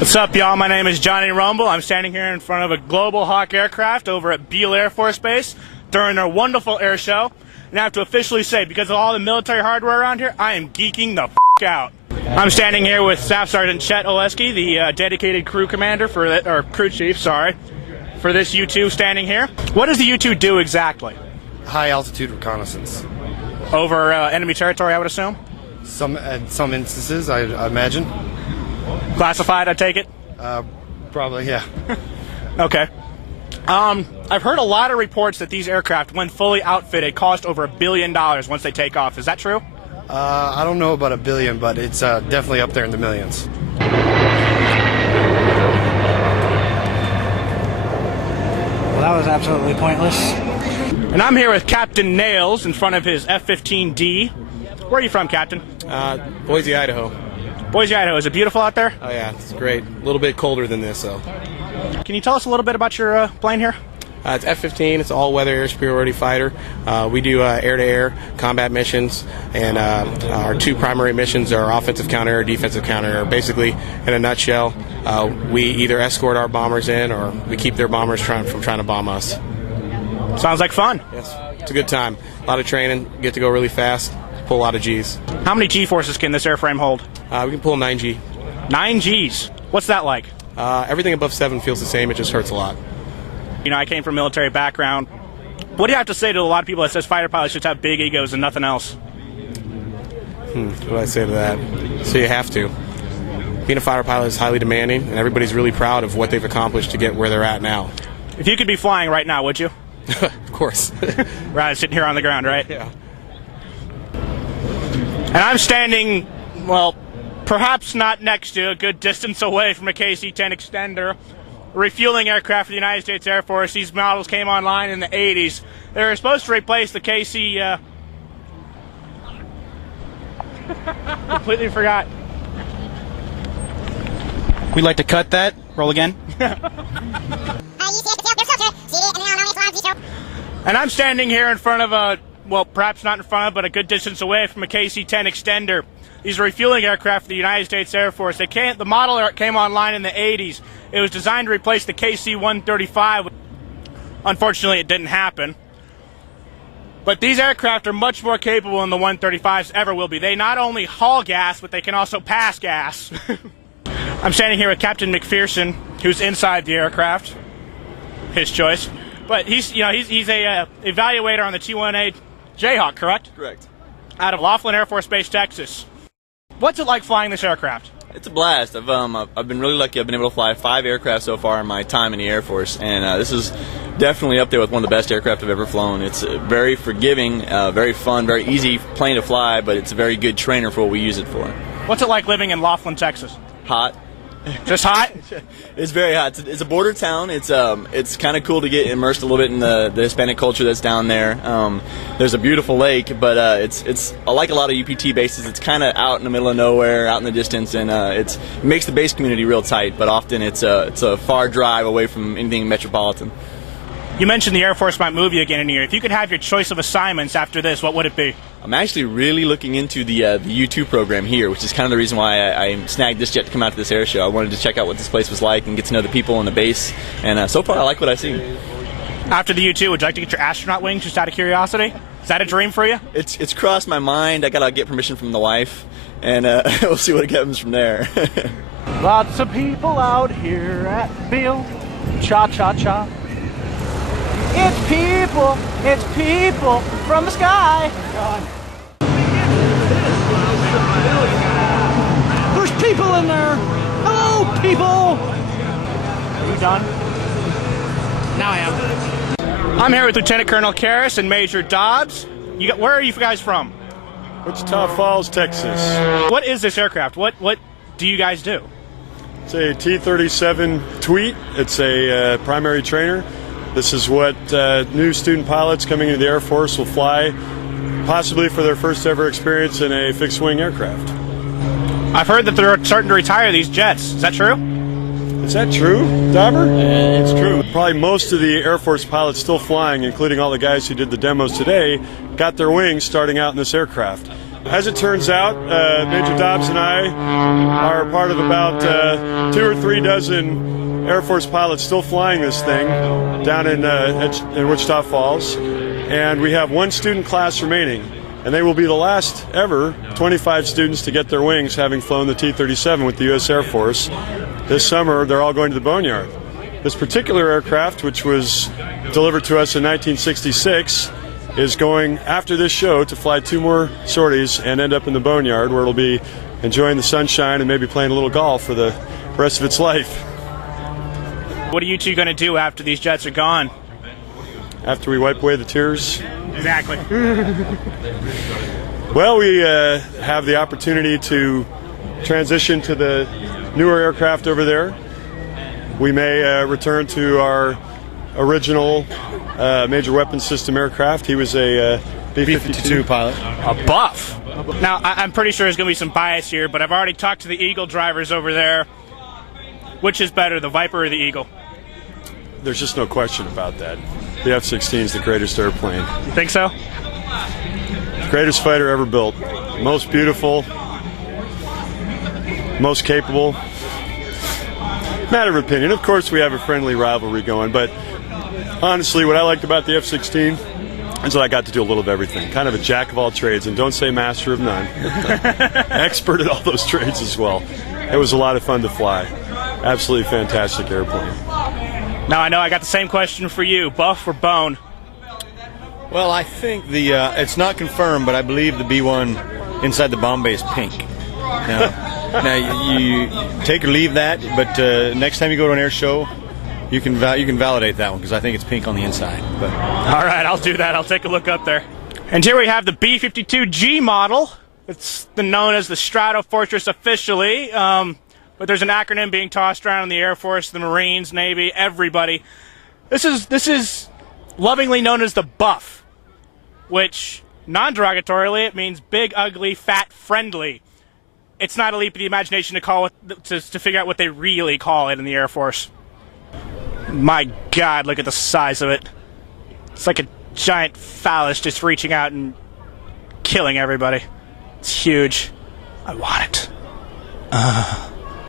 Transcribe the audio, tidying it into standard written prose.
What's up, y'all? My name is Johnny Rumble. I'm standing here in front of a Global Hawk aircraft over at Beale Air Force Base during their wonderful air show. And I have to officially say, because of all the military hardware around here, I am geeking the out. I'm standing here with Staff Sergeant Chet Oleski, the dedicated crew commander or crew chief, sorry, for this U-2 standing here. What does the U-2 do exactly? High altitude reconnaissance. Over enemy territory, I would assume? Some instances, I imagine. Classified, I take it? Probably, yeah. Okay. I've heard a lot of reports that these aircraft, when fully outfitted, cost over $1 billion once they take off. Is that true? I don't know about $1 billion, but it's definitely up there in the millions. Well, that was absolutely pointless. And I'm here with Captain Nails in front of his F-15D. Where are you from, Captain? Boise, Idaho. Boise, Idaho. Is it beautiful out there? Oh yeah, it's great. A little bit colder than this, though. Can you tell us a little bit about your plane here? It's F-15. It's all-weather air superiority fighter. We do air-to-air combat missions, and our two primary missions are offensive counter-air, defensive counter-air. Basically, in a nutshell, we either escort our bombers in, or we keep their bombers from trying to bomb us. Sounds like fun. Yes, it's a good time. A lot of training. Get to go really fast. Pull a lot of Gs. How many G-forces can this airframe hold? We can pull 9G. 9 Gs. What's that like? Everything above 7 feels the same. It just hurts a lot. You know, I came from a military background. What do you have to say to a lot of people that says fighter pilots just have big egos and nothing else? What do I say to that? So you have to. Being a fighter pilot is highly demanding, and everybody's really proud of what they've accomplished to get where they're at now. If you could be flying right now, would you? Of course. Right, sitting here on the ground, right? Yeah. And I'm standing, well, perhaps not next to, a good distance away from a KC-10 extender, a refueling aircraft for the United States Air Force. These models came online in the 80s. They were supposed to replace the KC... completely forgot. We'd like to cut that. Roll again. And I'm standing here in front of a, well, perhaps not in front of, but a good distance away from a KC-10 extender. These are refueling aircraft for the United States Air Force. The model came online in the 80s. It was designed to replace the KC-135. Unfortunately, it didn't happen. But these aircraft are much more capable than the 135s ever will be. They not only haul gas, but they can also pass gas. I'm standing here with Captain McPherson, who's inside the aircraft. His choice. But he's a evaluator on the T-1A Jayhawk, correct? Correct. Out of Laughlin Air Force Base, Texas. What's it like flying this aircraft? It's a blast. I've been really lucky. I've been able to fly 5 aircraft so far in my time in the Air Force, and this is definitely up there with one of the best aircraft I've ever flown. It's very forgiving, very fun, very easy plane to fly, but it's a very good trainer for what we use it for. What's it like living in Laughlin, Texas? Hot. Just hot? It's very hot. It's a border town. It's kind of cool to get immersed a little bit in the Hispanic culture that's down there. There's a beautiful lake, but it's like a lot of UPT bases. It's kind of out in the middle of nowhere, out in the distance, and it makes the base community real tight. But often it's a far drive away from anything metropolitan. You mentioned the Air Force might move you again in a year. If you could have your choice of assignments after this, what would it be? I'm actually really looking into the U-2 program here, which is kind of the reason why I snagged this jet to come out to this air show. I wanted to check out what this place was like and get to know the people on the base, and so far I like what I've seen. After the U-2, would you like to get your astronaut wings, just out of curiosity? Is that a dream for you? It's crossed my mind. I gotta get permission from the wife, and we'll see what comes from there. Lots of people out here at Beale. Cha-cha-cha. It's people from the sky. There's people in there. Hello, people. Are you done? Now I am. I'm here with Lieutenant Colonel Karras and Major Dobbs. Where are you guys from? Wichita Falls, Texas. What is this aircraft? What do you guys do? It's a T-37 Tweet. It's a primary trainer. This is what new student pilots coming into the Air Force will fly, possibly for their first ever experience in a fixed-wing aircraft. I've heard that they're starting to retire these jets. Is that true? Is that true, Dauber? It's true. Probably most of the Air Force pilots still flying, including all the guys who did the demos today, got their wings starting out in this aircraft. As it turns out, Major Dobbs and I are part of about 2 or 3 dozen Air Force pilots still flying this thing down in Wichita Falls. And we have 1 student class remaining. And they will be the last ever 25 students to get their wings, having flown the T-37 with the U.S. Air Force. This summer, they're all going to the Boneyard. This particular aircraft, which was delivered to us in 1966, is going after this show to fly 2 more sorties and end up in the Boneyard, where it'll be enjoying the sunshine and maybe playing a little golf for the rest of its life. What are you two going to do after these jets are gone? After we wipe away the tears? Exactly. Well, we have the opportunity to transition to the newer aircraft over there. We may return to our original major weapons system aircraft. He was a B-52 pilot. A buff. Now, I'm pretty sure there's going to be some bias here, but I've already talked to the Eagle drivers over there. Which is better, the Viper or the Eagle? There's just no question about that. The F-16 is the greatest airplane. You think so? Greatest fighter ever built. Most beautiful. Most capable. Matter of opinion. Of course, we have a friendly rivalry going, but honestly, what I liked about the F-16 is that I got to do a little of everything. Kind of a jack of all trades, and don't say master of none. Expert at all those trades as well. It was a lot of fun to fly. Absolutely fantastic airplane. Now, I know I got the same question for you. Buff or bone? Well, I think it's not confirmed, but I believe the B-1 inside the bomb bay is pink. Now you take or leave that, but next time you go to an air show, you can validate that one, because I think it's pink on the inside. But all right, I'll do that. I'll take a look up there. And here we have the B-52G model. It's known as the Strato Fortress officially, but there's an acronym being tossed around in the Air Force, the Marines, Navy, everybody. This is lovingly known as the Buff, which non-derogatorily it means big, ugly, fat, friendly. It's not a leap of the imagination to call it to figure out what they really call it in the Air Force. My God, look at the size of it. It's like a giant phallus just reaching out and killing everybody. It's huge. I want it.